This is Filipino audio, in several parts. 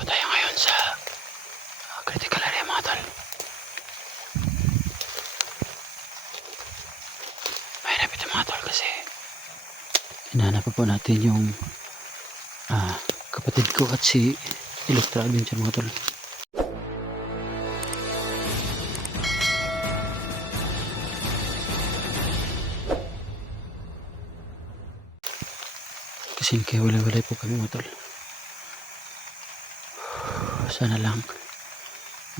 po tayo ngayon sa critical area mga tol. Mahirap ito mga tol kasi hinahanap po natin yung kapatid ko at si Electra Adventure mga tol. Kasi kaya wala-walay po kami mga tol. Sana lang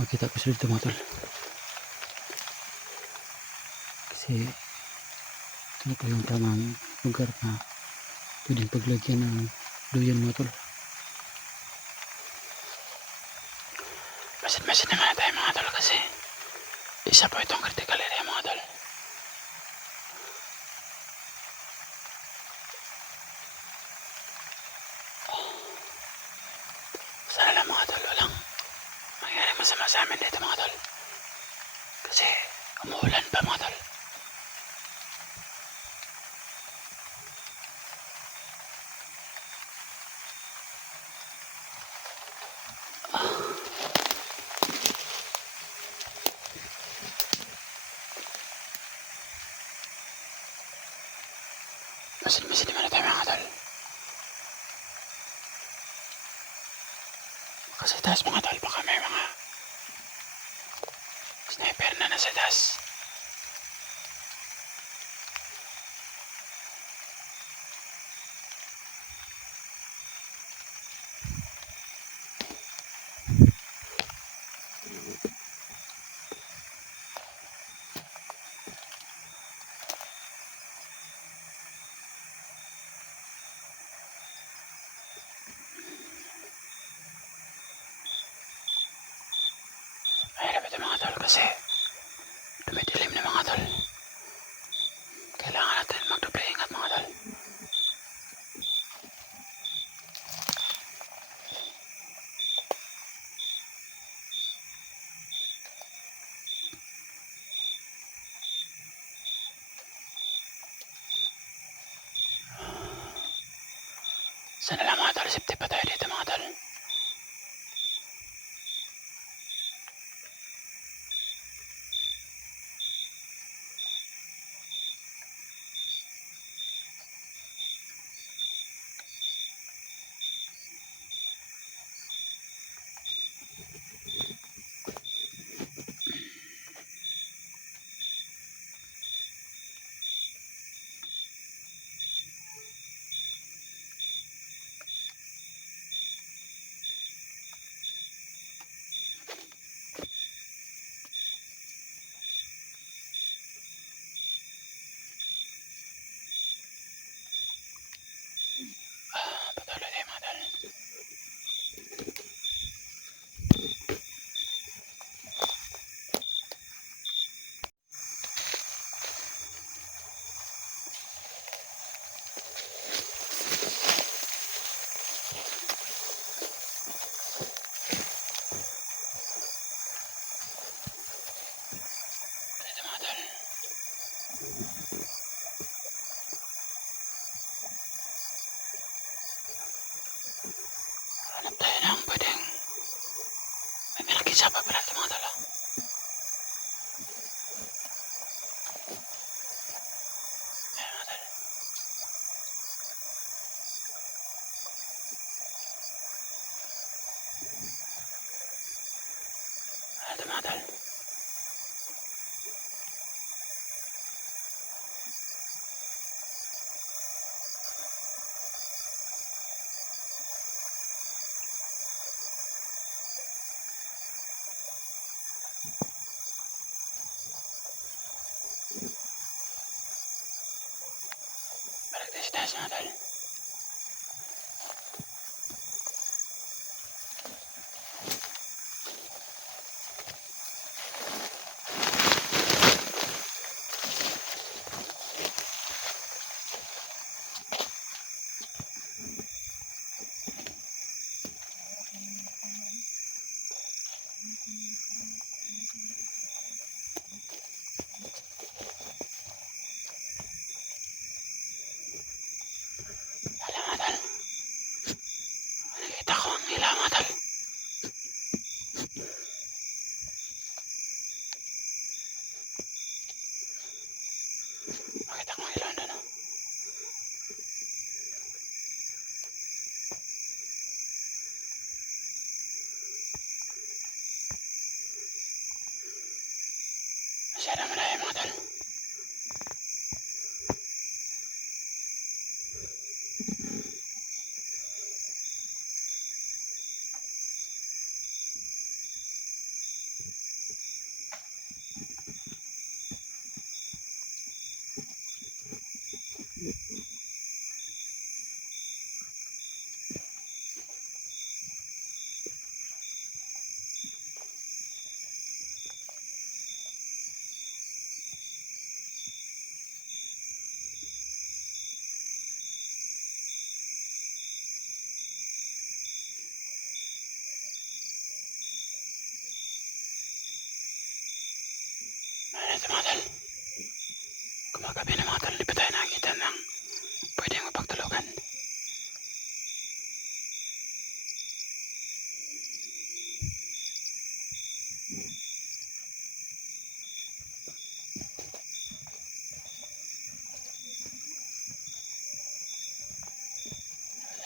makita ko sila dito mga tol. Kasi ito po yung tamang lugar na pwedeng paglagyan ng duyan mga tol. Masid-masid naman tayo mga tol kasi isa po itong critical area mga tol. Sana lang mga tol walang mangyari masama sa amin dito mga tol. Kasi umuulan pa mga tol. Masid-masid naman tayo mga tol. Kasi taas mga tol baka may mga sniper na nasa taas. Mahirap ito mga tol kasi dumidilim na mga tol. Kailangan natin magdoble ingat mga tol. Sana lang mga tol, safety pa tayo dito mga tol. Patuloy tayo mga tol. Dito mga tol. Hanap tayo ng pwedeng may malaki sa pagbalat mga tol. Ayan mga tol. Ito mga tol.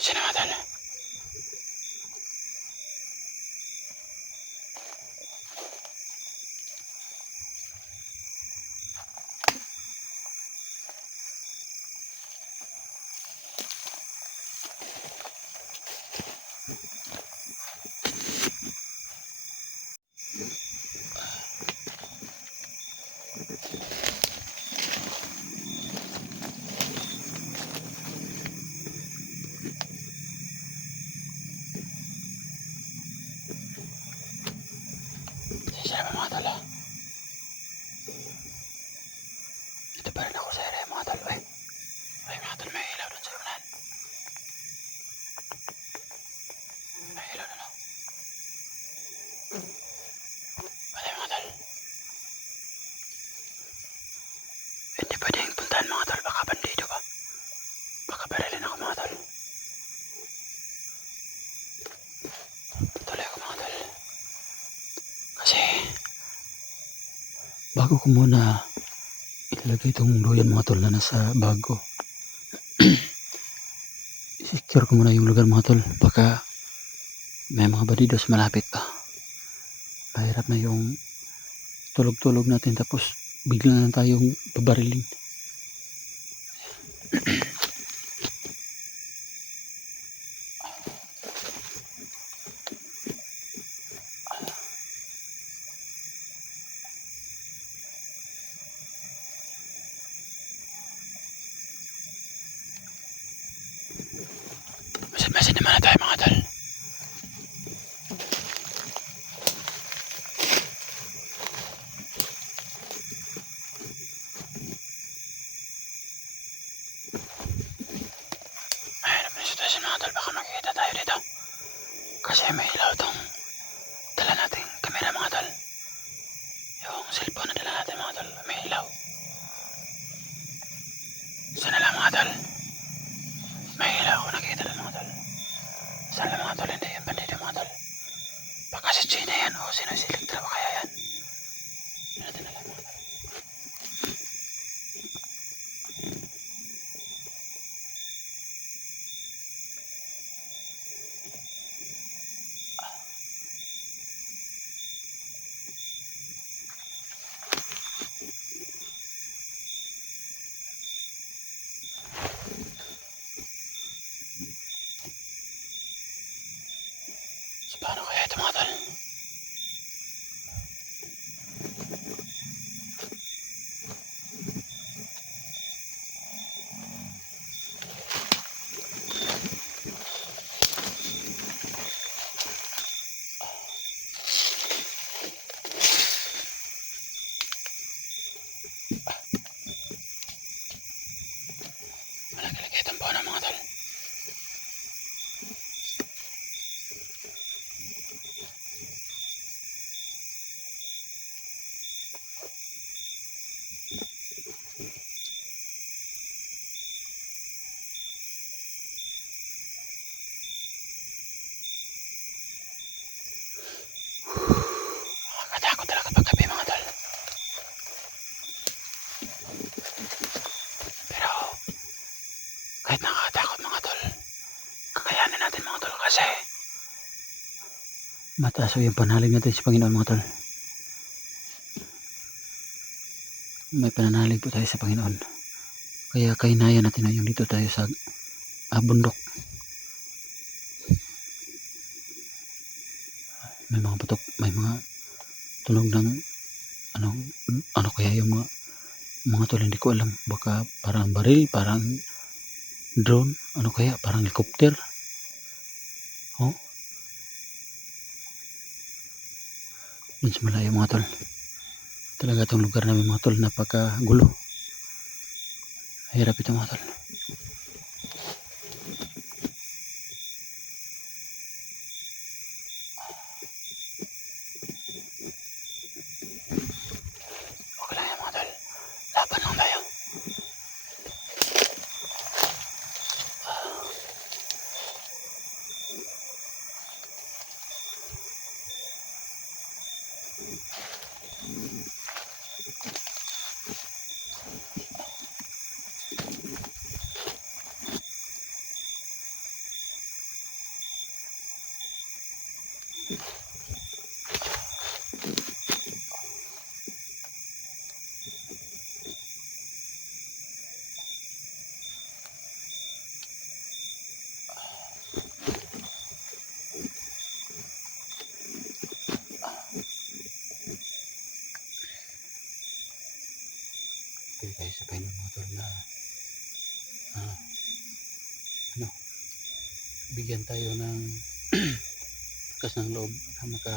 Sino mga tol? Sino ba mga tol? Ito pa rin ako sa area mga tol. Ay mga tol, may ilaw dun sa ulan. May ilaw dun oh. Patay mga tol. Hindi pwedeng puntahan mga tol, baka bandido ba? Baka barilin ako mga tol. Tuloy ako mga tol. Kasi bago ko muna ilagay itong luyan mga tol na nasa bago. Secure ko muna yung lugar mga tol. Baka may mga bandidos malapit pa. Mahirap na yung tulog-tulog natin tapos bigla na tayong babarilin. Masid naman na tayo mga tol. Mahirap na sitwasyon mga tol, baka makikita tayo dito. Kasi may ilaw tong dala nating kamera mga tol. Yung cellphone na dala natin mga tol, may ilaw. Sana lang mga tol. May ilaw ako nakikita doon mga tol. Sana lang mga tol, hindi yan bandido mga tol. Baka si Gina yan o sino si Electra ba kaya yan? Hindi natin alam mga tol. So paano kaya ito mga tol? Malaki-laki itong bono mga tol. Nakakatakot talaga paggabi mga tol. Pero kahit nakakatakot mga tol, kakayanin natin mga tol kasi mataas yung panalig natin sa Panginoon mga tol. May pananalig po tayo sa Panginoon. Kaya kahinaya natin na yung dito tayo sa bundok. May mga putok, may mga tunog ng ano kaya yung mga tol, hindi ko alam. Baka parang baril, parang drone, ano kaya, parang helicopter. Oh, dun sa malayo mga tol. Talaga itong lugar namin mga tol, napakagulo. Hirap ito mga tol. Okay lang yan mga tol. Laban lang tayo. Pili tayo sa Panginoon mga tol na ano, bigyan tayo ng lakas ng loob na maka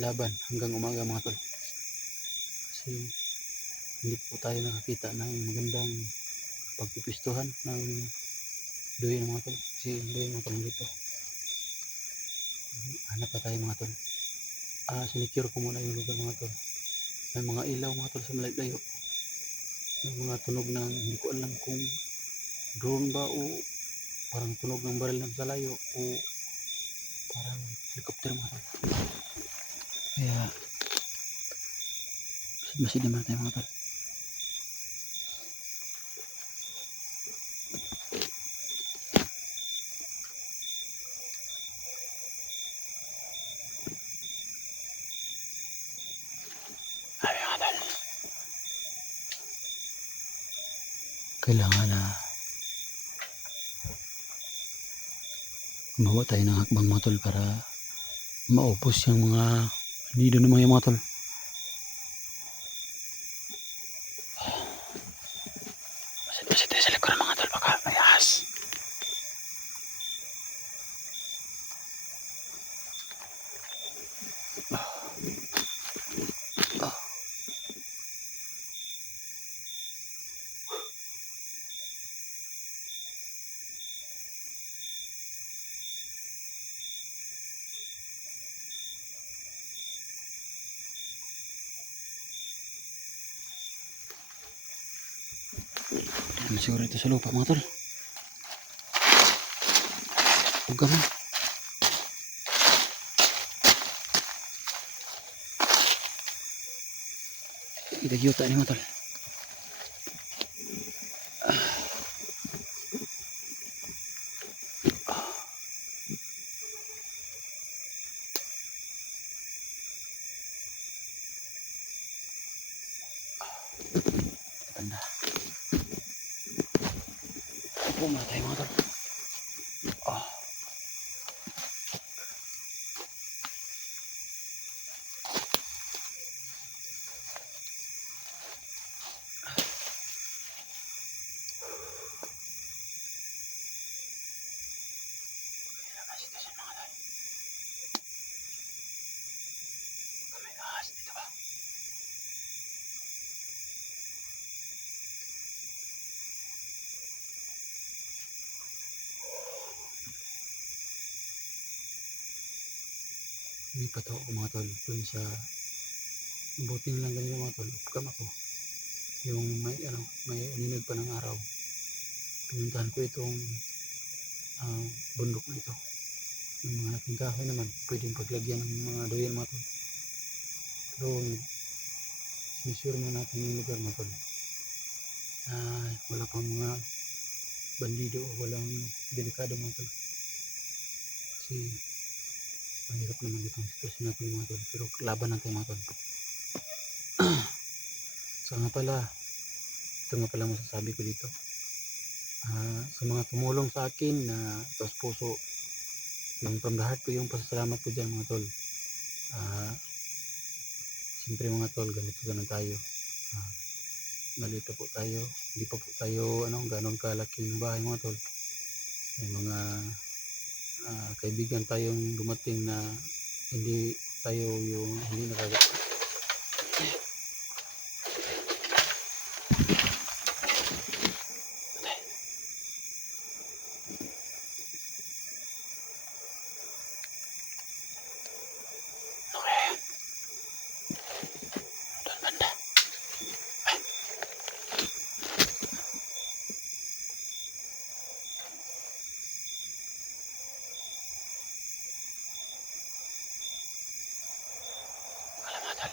laban hanggang umaga mga tol, kasi hindi po tayo nakakita ng magandang pagpipistuhan ng duyin mga tol, kasi duyin mga tol dito. Hanap pa tayo mga tol. Sinicure ko muna yung lugar mga tol. May mga ilaw mga tol sa malayo, may mga tunog ng hindi ko alam kung drone ba o parang tunog ng baril ng sa layo o parang helicopter mga tol. Kaya masid naman tayo mga tol. Ay mga tol, kailangan na gumawa tayo ng hakbang mga tol para maupos yung mga nido ng mga tol. Masid tayo sa likuran mga tol, baka may ahas. Ano siguro ito sa lupa mga tol. Huwag ka man. Itagyuta ni mga tol. Tanda. Pumatay mga tol. Hindi pa to ako mga tol dun sa buti lang ganito mga tol. Upkam ako yung may uninag pa ng araw. Pinuntahan ko itong bundok na ito. Yung mga laking kahoy naman pwedeng paglagyan ng mga doyan mga tol. Pero sinisure na natin yung lugar mga tol. Wala pang mga bandido o walang delikado mga tol. Kasi mahirap naman itong sitwasyon natin mga tol. Pero laban natin mga tol. So nga pala, ito nga pala masasabi ko dito. Sa mga tumulong sa akin na taos puso, yung from the heart ko yung pasasalamat ko dyan mga tol. Siyempre mga tol, ganun tayo. Malito po tayo, hindi pa po tayo ganon kalaking bahay mga tol. May mga kaibigan tayong dumating na hindi tayo yung hindi nakagawa. Wala mga tol.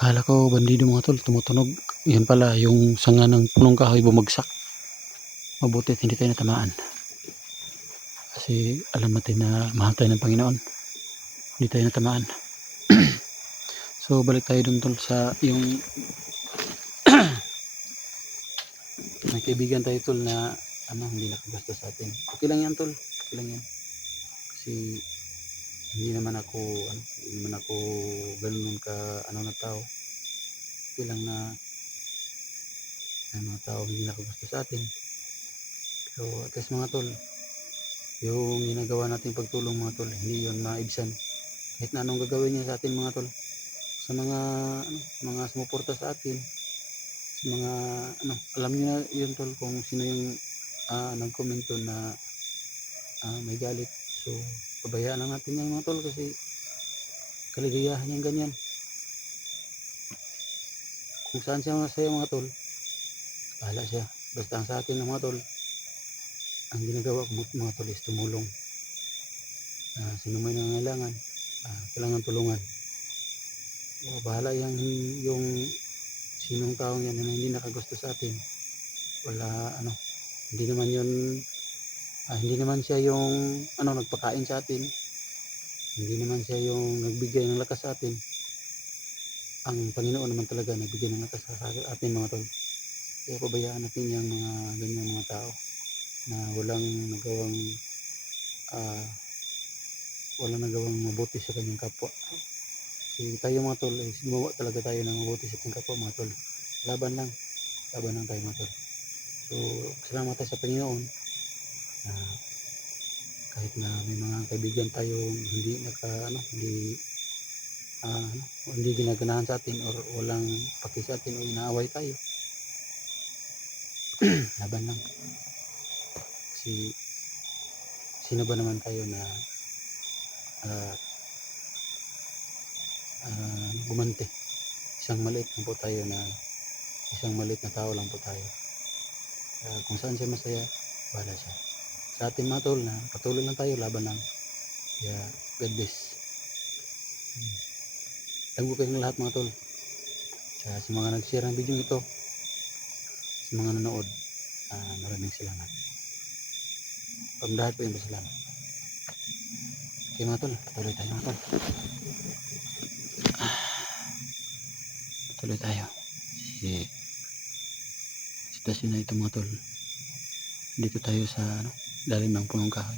Akala ko bandido mga tol, tumutunog. Yan pala yung sanga ng punong kahoy bumagsak. Mabuti at hindi tayo natamaan. Kasi alam natin na mahal tayo ng Panginoon. Hindi tayo natamaan. So balik tayo dun tol sa yung may kaibigan tayo tol na hindi nakabasta sa atin. Okay lang yan tol. Okay lang yan. Kasi hindi naman ako ganun ka na tao. Okay lang na may mga tao hindi nakagusto sa atin. So at least mga tol, yung ginagawa nating pagtulong mga tol, hindi yun maibsan. Kahit na anong gagawin niya sa atin mga tol, sa mga sumuporta sa atin, sa mga alam niyo na yun tol kung sino yung nag-comment doon na may galit. So pabayaan lang natin yan mga tol kasi kaligayahan yung ganyan. Kung saan siya masaya mga tol, bahala siya. Basta ang sa akin mga tol, ang ginagawa ko mga tol is tumulong. Sino may nangangailangan, kailangan tulungan. Bahala yung sinong taong yan na hindi nakagusto sa atin. Wala hindi naman yun, hindi naman siya yung nagpakain sa atin. Hindi naman siya yung nagbigay ng lakas sa atin. Ang Panginoon naman talaga nagbigay ng lakas sa atin mga tol. Kaya pabayaan natin yung mga ganyang mga tao na walang nagawang mabuti sa kanyang kapwa. Kasi tayo mga tol, gumawa talaga tayo ng mabuti sa ating kapwa mga tol. Laban lang tayo mga tol. So salamat tayo sa Panginoon na kahit na may mga kaibigan tayong hindi ginaganahan sa atin or walang paki sa atin o inaaway tayo. Laban lang. Kasi sino ba naman tayo na gumante. Isang maliit na tao lang po tayo. Kung saan siya masaya, bahala siya. Sa atin mga tol na patuloy lang tayo, laban lang. Kaya God bless. Tago kayong lahat mga tol. Sa mga nag-share ng video ito, sa mga nanood, maraming salamat. Pagdahat po yung salamat. Okay mga tol, patuloy tayo mga tol. Patuloy tayo. Kasi sitwasyon na ito mga tol. Dito tayo sa lalim ng punong kahoy.